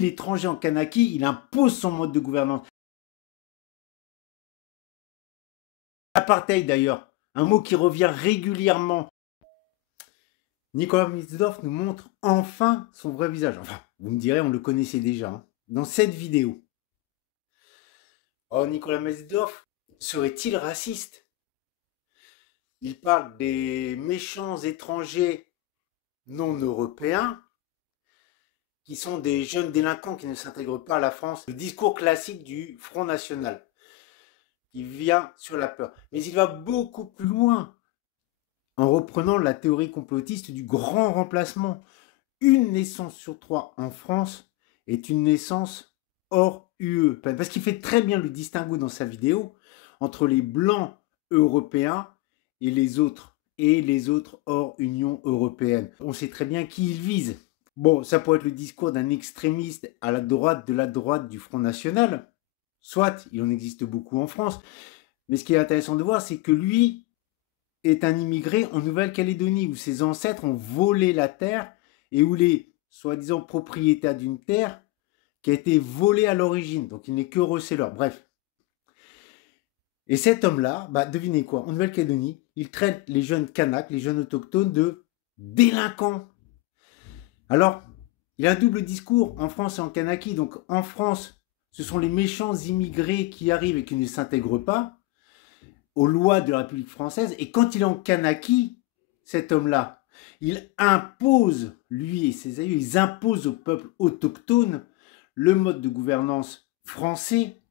l'étranger en Kanaki, il impose son mode de gouvernance. Apartheid d'ailleurs, un mot qui revient régulièrement. Nicolas Metzdorf nous montre enfin son vrai visage. Enfin, vous me direz, on le connaissait déjà, hein, dans cette vidéo. Oh, Nicolas Metzdorf serait-il raciste? Il parle des méchants étrangers non européens qui sont des jeunes délinquants qui ne s'intègrent pas à la France. Le discours classique du Front National qui vient sur la peur. Mais il va beaucoup plus loin en reprenant la théorie complotiste du grand remplacement. Une naissance sur 3 en France est une naissance hors UE. Parce qu'il fait très bien le distinguo dans sa vidéo entre les blancs européens et les autres hors Union européenne. On sait très bien qui il vise. Bon, ça pourrait être le discours d'un extrémiste à la droite de la droite du Front National. Soit, il en existe beaucoup en France. Mais ce qui est intéressant de voir, c'est que lui est un immigré en Nouvelle-Calédonie, où ses ancêtres ont volé la terre et où les soi-disant propriétaires d'une terre qui a été volée à l'origine. Donc il n'est que receleur. Bref. Et cet homme-là, devinez quoi, en Nouvelle-Calédonie, il traite les jeunes Kanaks, les jeunes autochtones, de délinquants. Alors, il a un double discours en France et en Kanaki. Donc en France, ce sont les méchants immigrés qui arrivent et qui ne s'intègrent pas aux lois de la République française. Et quand il est en Kanaki, cet homme-là, il impose, lui et ses aïeux, ils imposent au peuple autochtone le mode de gouvernance français,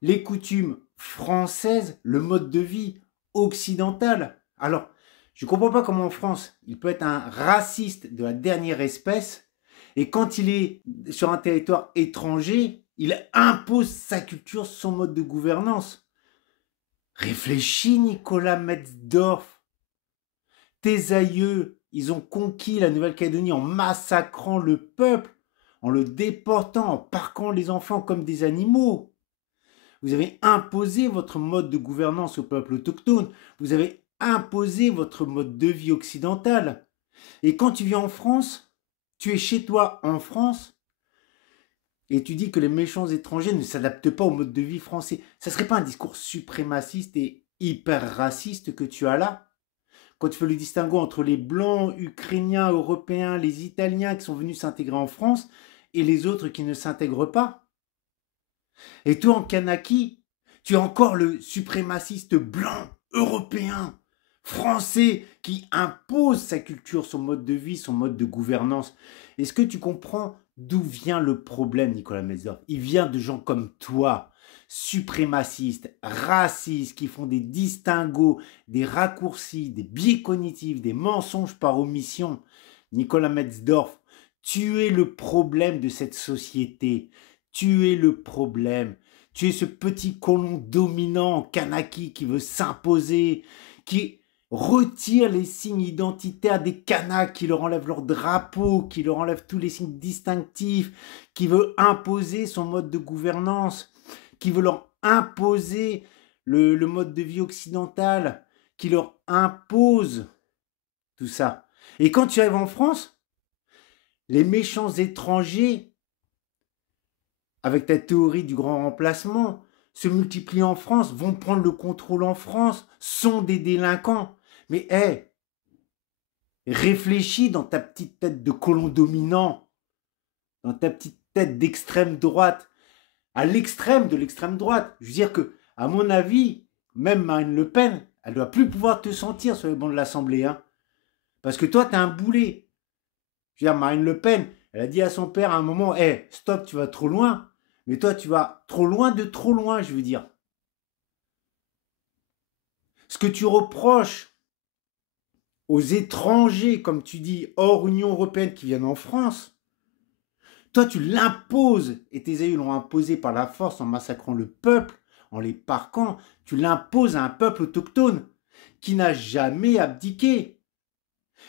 les coutumes françaises, le mode de vie occidental. Alors, je ne comprends pas comment en France, il peut être un raciste de la dernière espèce et quand il est sur un territoire étranger, il impose sa culture, son mode de gouvernance. Réfléchis, Nicolas Metzdorf. Tes aïeux, ils ont conquis la Nouvelle-Calédonie en massacrant le peuple, en le déportant, en parquant les enfants comme des animaux. Vous avez imposé votre mode de gouvernance au peuple autochtone. Vous avez imposé votre mode de vie occidental. Et quand tu viens en France, tu es chez toi en France, et tu dis que les méchants étrangers ne s'adaptent pas au mode de vie français. Ça ne serait pas un discours suprémaciste et hyper raciste que tu as là? Quand tu fais le distinguo entre les blancs, ukrainiens, européens, les italiens qui sont venus s'intégrer en France et les autres qui ne s'intègrent pas. Et toi en Kanaki, tu es encore le suprémaciste blanc, européen, français qui impose sa culture, son mode de vie, son mode de gouvernance. Est-ce que tu comprends d'où vient le problème, Nicolas Metzdorf? Il vient de gens comme toi, suprémacistes, racistes, qui font des distinguos, des raccourcis, des biais cognitifs, des mensonges par omission. Nicolas Metzdorf, tu es le problème de cette société. Tu es le problème. Tu es ce petit colon dominant Kanaki qui veut s'imposer, qui retire les signes identitaires des Kanaks, qui leur enlève leur drapeau, qui leur enlève tous les signes distinctifs, qui veut imposer son mode de gouvernance, qui veut leur imposer le mode de vie occidental, qui leur impose tout ça. Et quand tu arrives en France, les méchants étrangers, avec ta théorie du grand remplacement, se multiplient en France, vont prendre le contrôle en France, sont des délinquants. Mais réfléchis dans ta petite tête de colon dominant, dans ta petite tête d'extrême droite, à l'extrême de l'extrême droite. Je veux dire que, à mon avis, même Marine Le Pen, elle ne doit plus pouvoir te sentir sur les bancs de l'Assemblée. Hein, parce que toi, tu es un boulet. Je veux dire, Marine Le Pen, elle a dit à son père à un moment, stop, tu vas trop loin. Mais toi, tu vas trop loin de trop loin, je veux dire. Ce que tu reproches aux étrangers, comme tu dis, hors Union européenne qui viennent en France, toi, tu l'imposes, et tes aïeux l'ont imposé par la force en massacrant le peuple, en les parquant, tu l'imposes à un peuple autochtone qui n'a jamais abdiqué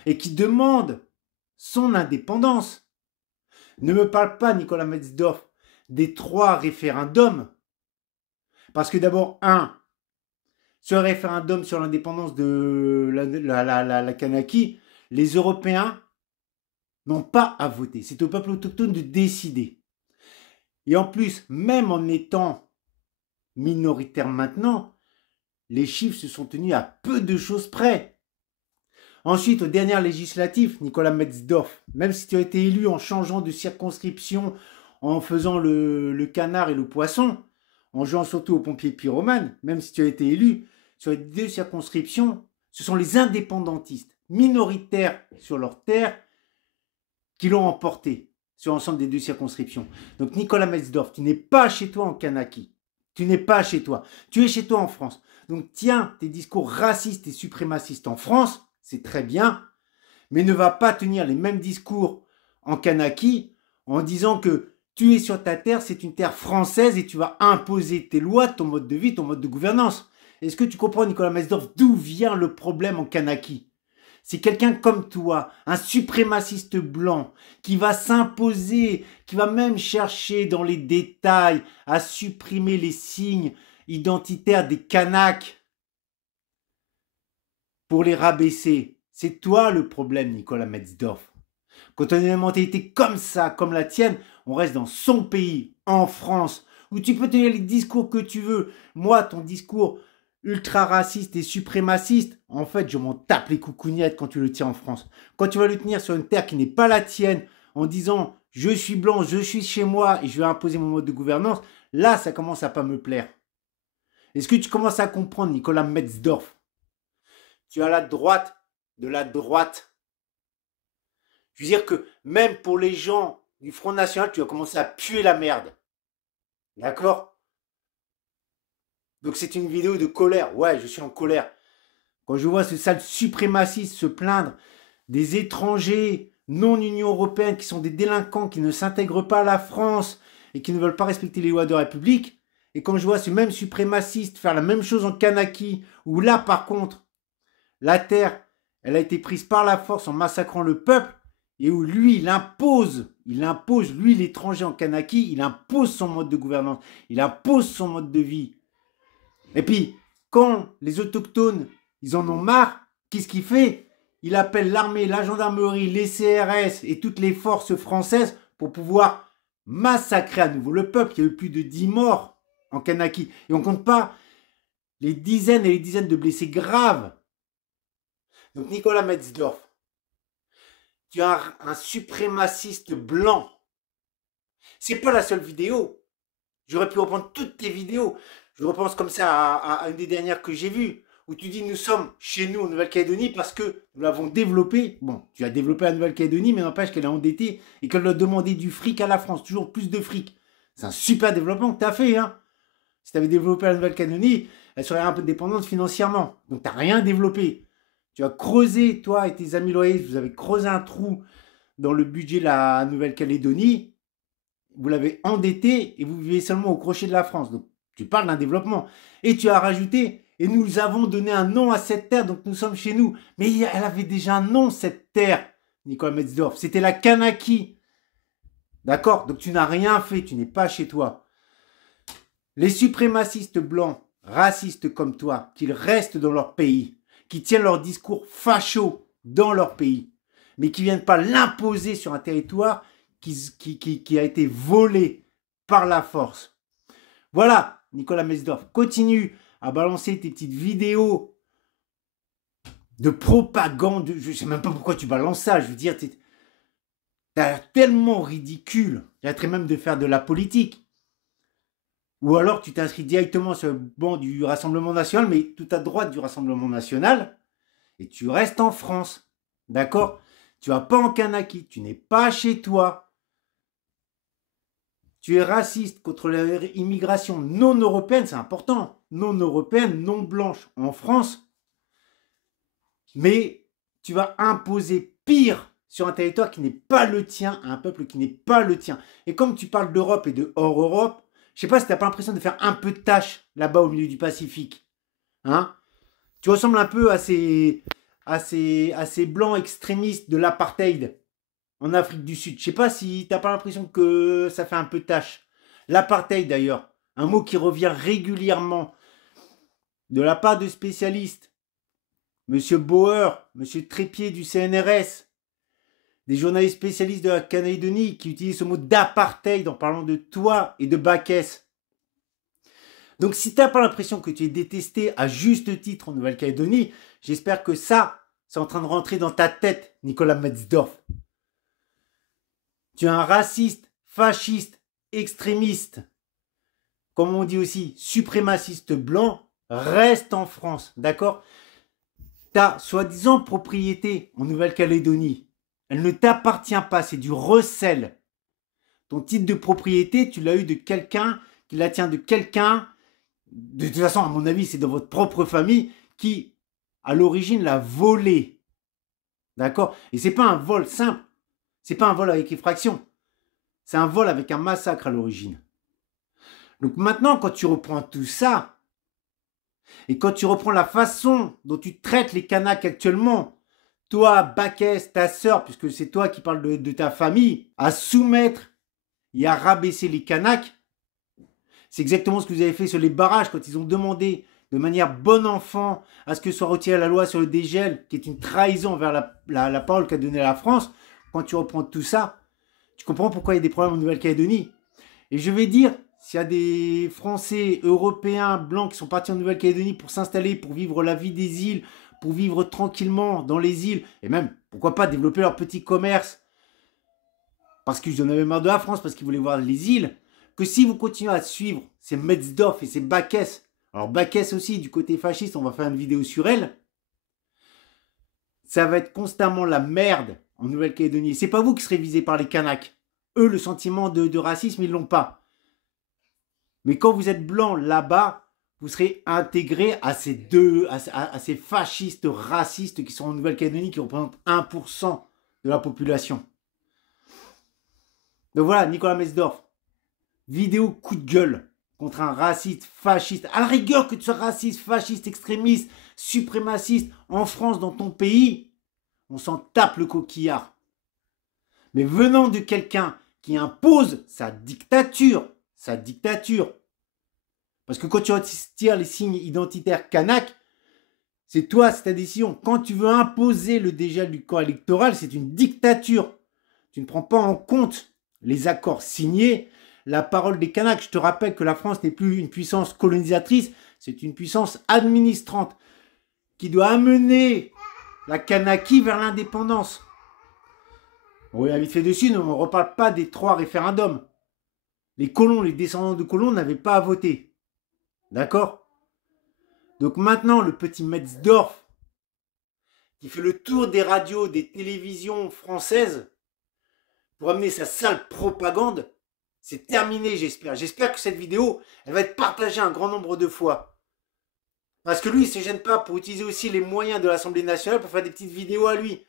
et qui demande son indépendance. Ne me parle pas, Nicolas Metzdorf, des 3 référendums. Parce que d'abord, ce référendum sur l'indépendance de la Kanaki, les Européens n'ont pas à voter. C'est au peuple autochtone de décider. Et en plus, même en étant minoritaire maintenant, les chiffres se sont tenus à peu de choses près. Ensuite, aux dernières législatives, Nicolas Metzdorf, même si tu as été élu en changeant de circonscription, en faisant le canard et le poisson, en jouant surtout aux pompiers pyromanes, même si tu as été élu, sur les 2 circonscriptions, ce sont les indépendantistes, minoritaires sur leur terre, qui l'ont emporté sur l'ensemble des 2 circonscriptions. Donc Nicolas Metzdorf, tu n'es pas chez toi en Kanaki. Tu n'es pas chez toi. Tu es chez toi en France. Donc tiens tes discours racistes et suprémacistes en France, c'est très bien, mais ne va pas tenir les mêmes discours en Kanaki en disant que tu es sur ta terre, c'est une terre française et tu vas imposer tes lois, ton mode de vie, ton mode de gouvernance. Est-ce que tu comprends, Nicolas Metzdorf, d'où vient le problème en Kanaki? C'est quelqu'un comme toi, un suprémaciste blanc, qui va s'imposer, qui va même chercher dans les détails à supprimer les signes identitaires des Kanaks pour les rabaisser. C'est toi le problème, Nicolas Metzdorf. Quand on a une mentalité comme ça, comme la tienne, on reste dans son pays, en France, où tu peux tenir les discours que tu veux. Moi, ton discours ultra raciste et suprémaciste, en fait, je m'en tape les coucougnettes quand tu le tiens en France. Quand tu vas le tenir sur une terre qui n'est pas la tienne, en disant « je suis blanc, je suis chez moi et je vais imposer mon mode de gouvernance », là, ça commence à pas me plaire. Est-ce que tu commences à comprendre, Nicolas Metzdorf? Tu as la droite de la droite. Je veux dire que même pour les gens du Front National, tu vas commencer à puer la merde. D'accord? Donc c'est une vidéo de colère. Ouais, je suis en colère. Quand je vois ce sale suprémaciste se plaindre des étrangers non Union européenne qui sont des délinquants, qui ne s'intègrent pas à la France et qui ne veulent pas respecter les lois de la République, et quand je vois ce même suprémaciste faire la même chose en Kanaki, où là par contre, la terre, elle a été prise par la force en massacrant le peuple, et où lui, il impose, lui l'étranger en Kanaki, il impose son mode de gouvernance, il impose son mode de vie. Et puis, quand les autochtones, ils en ont marre, qu'est-ce qu'il fait? Il appelle l'armée, la gendarmerie, les CRS et toutes les forces françaises pour pouvoir massacrer à nouveau le peuple. Il y a eu plus de 10 morts en Kanaki. Et on ne compte pas les dizaines et les dizaines de blessés graves. Donc Nicolas Metzdorf, tu es un suprémaciste blanc. C'est pas la seule vidéo. J'aurais pu reprendre toutes tes vidéos. Je repense comme ça à une des dernières que j'ai vues, où tu dis nous sommes chez nous en Nouvelle-Calédonie parce que nous l'avons développée. Bon, tu as développé la Nouvelle-Calédonie, mais n'empêche qu'elle est endettée et qu'elle doit demander du fric à la France, toujours plus de fric. C'est un super développement que tu as fait, hein. Si tu avais développé la Nouvelle-Calédonie, elle serait un peu dépendante financièrement. Donc tu n'as rien développé. Tu as creusé, toi et tes amis loyalistes, vous avez creusé un trou dans le budget de la Nouvelle-Calédonie. Vous l'avez endetté et vous vivez seulement au crochet de la France. Donc tu parles d'un développement. Et tu as rajouté, et nous avons donné un nom à cette terre, donc nous sommes chez nous. Mais elle avait déjà un nom, cette terre, Nicolas Metzdorf. C'était la Kanaki. D'accord? Donc tu n'as rien fait, tu n'es pas chez toi. Les suprémacistes blancs, racistes comme toi, qu'ils restent dans leur pays, qui tiennent leur discours facho dans leur pays, mais qui ne viennent pas l'imposer sur un territoire qui a été volé par la force. Voilà, Nicolas Metzdorf, continue à balancer tes petites vidéos de propagande. Je ne sais même pas pourquoi tu balances ça. Je veux dire, t'as tellement ridicule. J'arrêterais même de faire de la politique. Ou alors tu t'inscris directement sur le banc du Rassemblement National, mais tout à droite du Rassemblement National, et tu restes en France. D'accord? Tu vas pas en Kanaki, tu n'es pas chez toi. Tu es raciste contre l'immigration non européenne, c'est important, non européenne, non blanche en France, mais tu vas imposer pire sur un territoire qui n'est pas le tien, à un peuple qui n'est pas le tien. Et comme tu parles d'Europe et de hors Europe, je sais pas si tu n'as pas l'impression de faire un peu de tâche là-bas au milieu du Pacifique. Hein? Tu ressembles un peu à ces blancs extrémistes de l'apartheid en Afrique du Sud. Je sais pas si t'as pas l'impression que ça fait un peu tâche. L'apartheid d'ailleurs, un mot qui revient régulièrement de la part de spécialistes. Monsieur Bauer, Monsieur Trépied du CNRS, des journalistes spécialistes de la Calédonie qui utilisent ce mot d'apartheid en parlant de toi et de Bakes. Donc si tu n'as pas l'impression que tu es détesté à juste titre en Nouvelle-Calédonie, j'espère que ça, c'est en train de rentrer dans ta tête, Nicolas Metzdorf. Tu es un raciste, fasciste, extrémiste, comme on dit aussi, suprémaciste blanc, reste en France, d'accord? Ta soi-disant propriété en Nouvelle-Calédonie, elle ne t'appartient pas, c'est du recel. Ton titre de propriété, tu l'as eu de quelqu'un, qui la tient de quelqu'un, de toute façon, à mon avis, c'est dans votre propre famille, qui, à l'origine, l'a volé. D'accord? Et c'est pas un vol simple, c'est pas un vol avec effraction, c'est un vol avec un massacre à l'origine. Donc maintenant, quand tu reprends tout ça, et quand tu reprends la façon dont tu traites les Kanaks actuellement, toi, Bakes, ta sœur, puisque c'est toi qui parles de ta famille, à soumettre et à rabaisser les Kanaks, c'est exactement ce que vous avez fait sur les barrages quand ils ont demandé de manière bon enfant à ce que soit retirée la loi sur le dégel, qui est une trahison vers la parole qu'a donnée la France. Quand tu reprends tout ça, tu comprends pourquoi il y a des problèmes en Nouvelle-Calédonie. Et je vais dire, s'il y a des Français, Européens, Blancs qui sont partis en Nouvelle-Calédonie pour s'installer, pour vivre la vie des îles, pour vivre tranquillement dans les îles, et même, pourquoi pas, développer leur petit commerce, parce qu'ils en avaient marre de la France, parce qu'ils voulaient voir les îles, que si vous continuez à suivre ces Metzdorf et ces Bakes, alors Bakes aussi, du côté fasciste, on va faire une vidéo sur elle, ça va être constamment la merde en Nouvelle-Calédonie. C'est pas vous qui serez visés par les Kanaks. Eux, le sentiment de racisme, ils l'ont pas. Mais quand vous êtes blanc là-bas, vous serez intégré à ces fascistes racistes qui sont en Nouvelle-Calédonie, qui représentent 1% de la population. Donc voilà, Nicolas Metzdorf. Vidéo coup de gueule contre un raciste, fasciste. À la rigueur que tu sois raciste, fasciste, extrémiste, suprémaciste, en France, dans ton pays, on s'en tape le coquillard. Mais venant de quelqu'un qui impose sa dictature, parce que quand tu retires les signes identitaires Kanak, c'est toi, c'est ta décision. Quand tu veux imposer le dégel du corps électoral, c'est une dictature. Tu ne prends pas en compte les accords signés, la parole des Kanaks. Je te rappelle que la France n'est plus une puissance colonisatrice, c'est une puissance administrante qui doit amener la Kanaki vers l'indépendance. On revient vite fait dessus, mais on ne reparle pas des 3 référendums. Les colons, les descendants de colons n'avaient pas à voter. D'accord? Donc maintenant, le petit Metzdorf, qui fait le tour des radios, des télévisions françaises, pour amener sa sale propagande, c'est terminé, j'espère. J'espère que cette vidéo, elle va être partagée un grand nombre de fois. Parce que lui, il ne se gêne pas pour utiliser aussi les moyens de l'Assemblée nationale pour faire des petites vidéos à lui.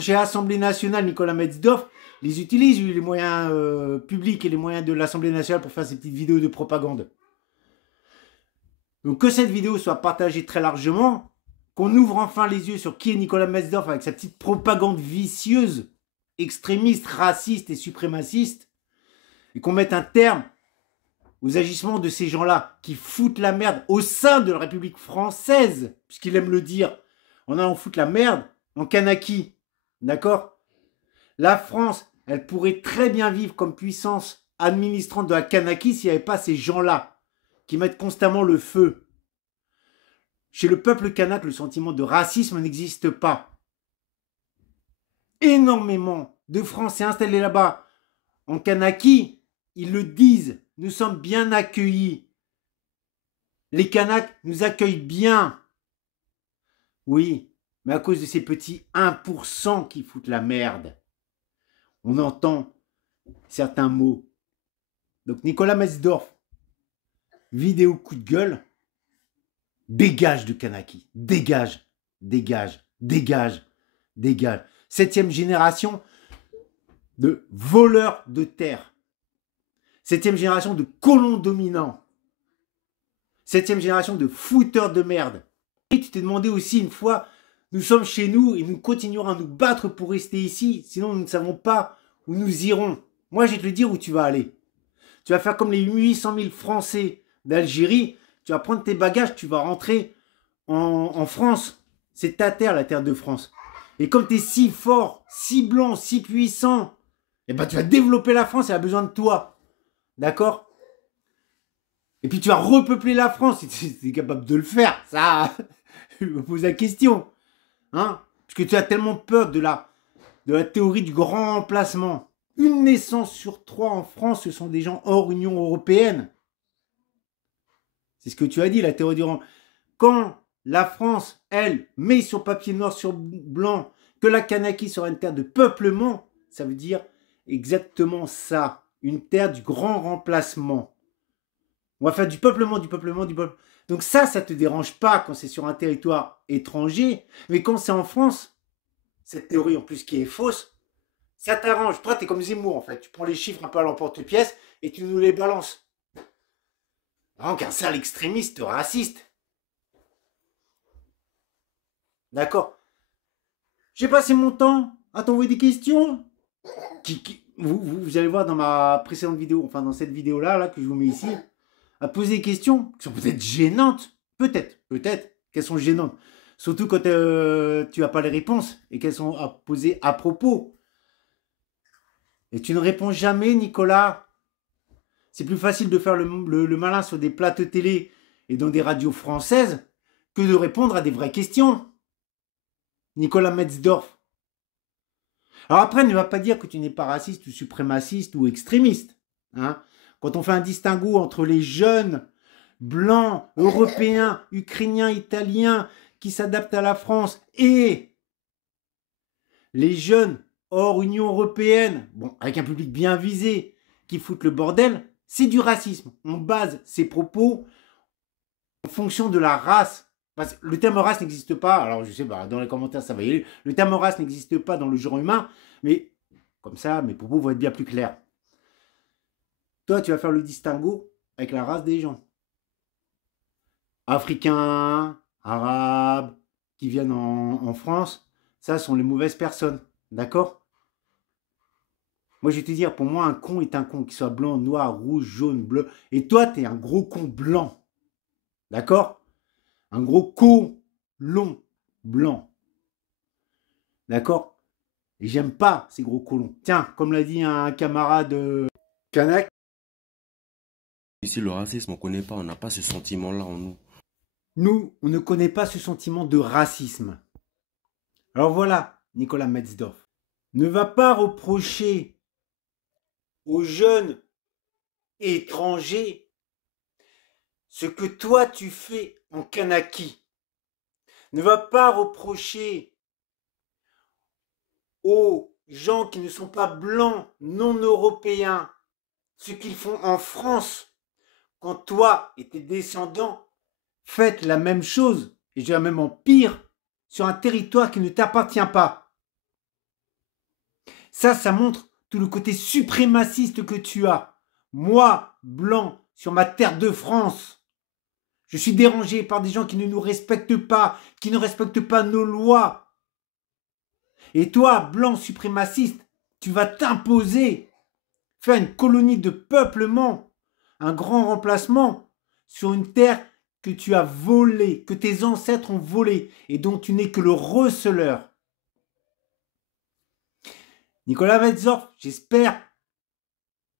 Chez l'Assemblée nationale, Nicolas Metzdorf, il utilise lui, les moyens publics et les moyens de l'Assemblée nationale pour faire ses petites vidéos de propagande. Donc que cette vidéo soit partagée très largement, qu'on ouvre enfin les yeux sur qui est Nicolas Metzdorf avec sa petite propagande vicieuse, extrémiste, raciste et suprémaciste, et qu'on mette un terme aux agissements de ces gens-là qui foutent la merde au sein de la République française, puisqu'il aime le dire, en allant foutre la merde en Kanaki. D'accord? La France, elle pourrait très bien vivre comme puissance administrante de la Kanaki s'il n'y avait pas ces gens-là qui mettent constamment le feu. Chez le peuple kanak, le sentiment de racisme n'existe pas. Énormément de Français installés là-bas en Kanaki, ils le disent, nous sommes bien accueillis. Les Kanaks nous accueillent bien. Oui, mais à cause de ces petits 1% qui foutent la merde, on entend certains mots. Donc Nicolas Metzdorf, vidéo coup de gueule, dégage de Kanaki, dégage, dégage, dégage, dégage. 7e génération de voleurs de terre. 7e génération de colons dominants. 7e génération de fouteurs de merde. Et tu t'es demandé aussi une fois, nous sommes chez nous et nous continuerons à nous battre pour rester ici, sinon nous ne savons pas où nous irons. Moi, je vais te le dire où tu vas aller. Tu vas faire comme les 800 000 Français d'Algérie, tu vas prendre tes bagages, tu vas rentrer en France. C'est ta terre, la terre de France. Et comme tu es si fort, si blanc, si puissant, eh ben tu vas développer la France, elle a besoin de toi. D'accord? Et puis tu vas repeupler la France, si tu es capable de le faire. Ça, je me pose la question. Hein? Parce que tu as tellement peur de la théorie du grand remplacement. Une naissance sur 3 en France, ce sont des gens hors Union européenne. C'est ce que tu as dit, la théorie du remplacement. Quand la France, elle, met sur papier noir sur blanc que la Kanaki sera une terre de peuplement, ça veut dire exactement ça. Une terre du grand remplacement. On va faire du peuplement, du peuplement, du peuplement. Donc ça te dérange pas quand c'est sur un territoire étranger. Mais quand c'est en France, cette théorie en plus qui est fausse, ça t'arrange. Toi, t'es comme Zemmour en fait. Tu prends les chiffres un peu à l'emporte-pièce et tu nous les balances. Donc un sale extrémiste raciste. D'accord. J'ai passé mon temps à t'envoyer des questions. Vous allez voir dans ma précédente vidéo, enfin dans cette vidéo-là là, que je vous mets ici, à poser des questions qui sont peut-être gênantes. Peut-être qu'elles sont gênantes. Surtout quand tu n'as pas les réponses et qu'elles sont à poser à propos. Et tu ne réponds jamais, Nicolas. C'est plus facile de faire le malin sur des plateaux télé et dans des radios françaises que de répondre à des vraies questions. Nicolas Metzdorf. Alors après, ne va pas dire que tu n'es pas raciste ou suprémaciste ou extrémiste. Hein. Quand on fait un distinguo entre les jeunes blancs, européens, ukrainiens, italiens qui s'adaptent à la France et les jeunes hors Union européenne, bon, avec un public bien visé, qui foutent le bordel, c'est du racisme. On base ses propos en fonction de la race. Parce que le terme race n'existe pas, alors je sais pas, dans les commentaires ça va y aller, le terme race n'existe pas dans le genre humain, mais comme ça, mes propos vont être bien plus clairs. Toi, tu vas faire le distinguo avec la race des gens. Africains, arabes, qui viennent en France, ça sont les mauvaises personnes. D'accord? Moi, je vais te dire, pour moi, un con est un con, qu'il soit blanc, noir, rouge, jaune, bleu. Et toi, t'es un gros con blanc. D'accord? Un gros colon blanc. D'accord? Et j'aime pas ces gros colons. Tiens, comme l'a dit un camarade Kanak. Ici, le racisme, on ne connaît pas, on n'a pas ce sentiment-là en nous. Nous, on ne connaît pas ce sentiment de racisme. Alors voilà, Nicolas Metzdorf. Ne va pas reprocher aux jeunes étrangers ce que toi tu fais en Kanaki. Ne va pas reprocher aux gens qui ne sont pas blancs, non européens, ce qu'ils font en France, quand toi et tes descendants faites la même chose, et je dirais même en pire, sur un territoire qui ne t'appartient pas. Ça montre tout le côté suprémaciste que tu as. Moi, blanc, sur ma terre de France, je suis dérangé par des gens qui ne nous respectent pas, qui ne respectent pas nos lois. Et toi, blanc suprémaciste, tu vas t'imposer, faire une colonie de peuplement, un grand remplacement sur une terre que tu as volée, que tes ancêtres ont volée et dont tu n'es que le receleur. Nicolas Metzdorf, j'espère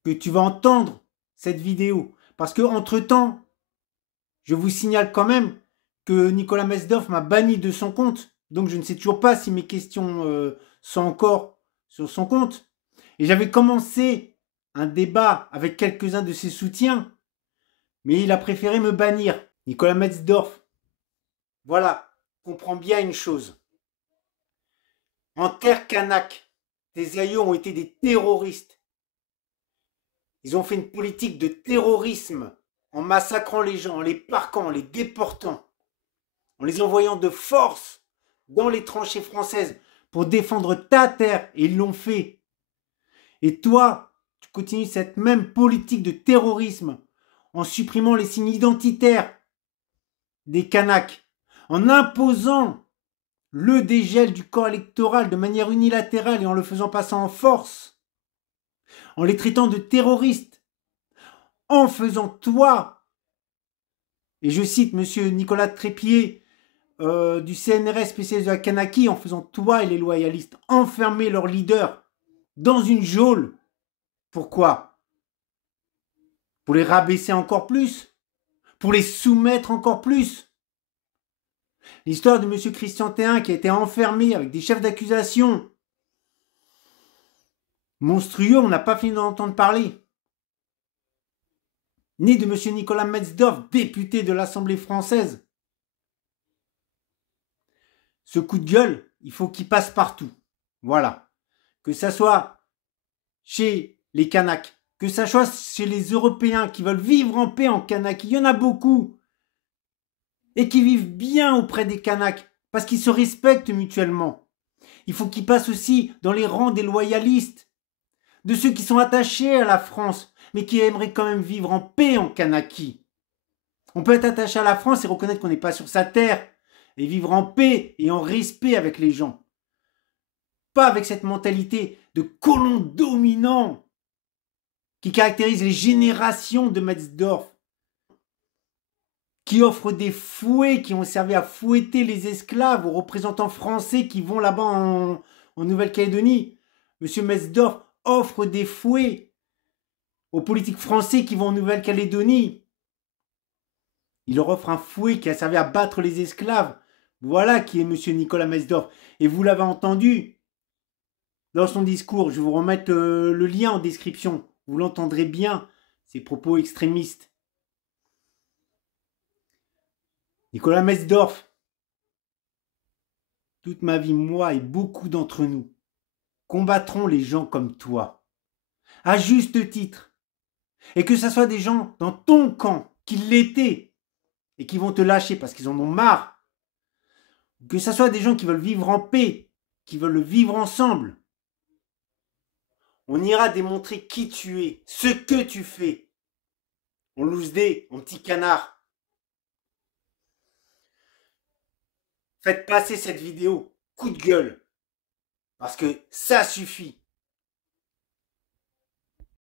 que tu vas entendre cette vidéo. Parce que entre-temps, je vous signale quand même que Nicolas Metzdorf m'a banni de son compte. Donc je ne sais toujours pas si mes questions sont encore sur son compte. Et j'avais commencé un débat avec quelques-uns de ses soutiens, mais il a préféré me bannir. Nicolas Metzdorf, voilà, comprends bien une chose. En terre kanak, tes aïeux ont été des terroristes. Ils ont fait une politique de terrorisme en massacrant les gens, en les parquant, en les déportant, en les envoyant de force dans les tranchées françaises pour défendre ta terre, et ils l'ont fait. Et toi, tu continues cette même politique de terrorisme en supprimant les signes identitaires des Kanaks, en imposant le dégel du corps électoral de manière unilatérale et en le faisant passer en force, en les traitant de terroristes, en faisant toi, et je cite monsieur Nicolas Trépied, du CNRS spécialiste de la Kanaki en faisant toi et les loyalistes enfermer leur leader dans une geôle. Pourquoi? Pour les rabaisser encore plus? Pour les soumettre encore plus? L'histoire de M. Christian Théin qui a été enfermé avec des chefs d'accusation monstrueux, on n'a pas fini d'en entendre parler. Ni de M. Nicolas Metzdorf, député de l'Assemblée française. Ce coup de gueule, il faut qu'il passe partout. Voilà. Que ça soit chez les Kanaks, que ça soit chez les Européens qui veulent vivre en paix en Kanaks, il y en a beaucoup. Et qui vivent bien auprès des Kanaks, parce qu'ils se respectent mutuellement. Il faut qu'ils passent aussi dans les rangs des loyalistes, de ceux qui sont attachés à la France, mais qui aimeraient quand même vivre en paix en Kanaki. On peut être attaché à la France et reconnaître qu'on n'est pas sur sa terre, et vivre en paix et en respect avec les gens. Pas avec cette mentalité de colon dominant qui caractérise les générations de Metzdorf, qui offre des fouets qui ont servi à fouetter les esclaves aux représentants français qui vont là-bas en Nouvelle-Calédonie. Monsieur Metzdorf offre des fouets aux politiques français qui vont en Nouvelle-Calédonie. Il leur offre un fouet qui a servi à battre les esclaves. Voilà qui est Monsieur Nicolas Metzdorf. Et vous l'avez entendu dans son discours. Je vais vous remettre le lien en description. Vous l'entendrez bien, ses propos extrémistes. Nicolas Metzdorf, toute ma vie, moi et beaucoup d'entre nous, combattrons les gens comme toi, à juste titre. Et que ce soit des gens dans ton camp qui l'étaient et qui vont te lâcher parce qu'ils en ont marre. Que ce soit des gens qui veulent vivre en paix, qui veulent vivre ensemble. On ira démontrer qui tu es, ce que tu fais. On loose des, mon petit canard. Faites passer cette vidéo, coup de gueule. Parce que ça suffit.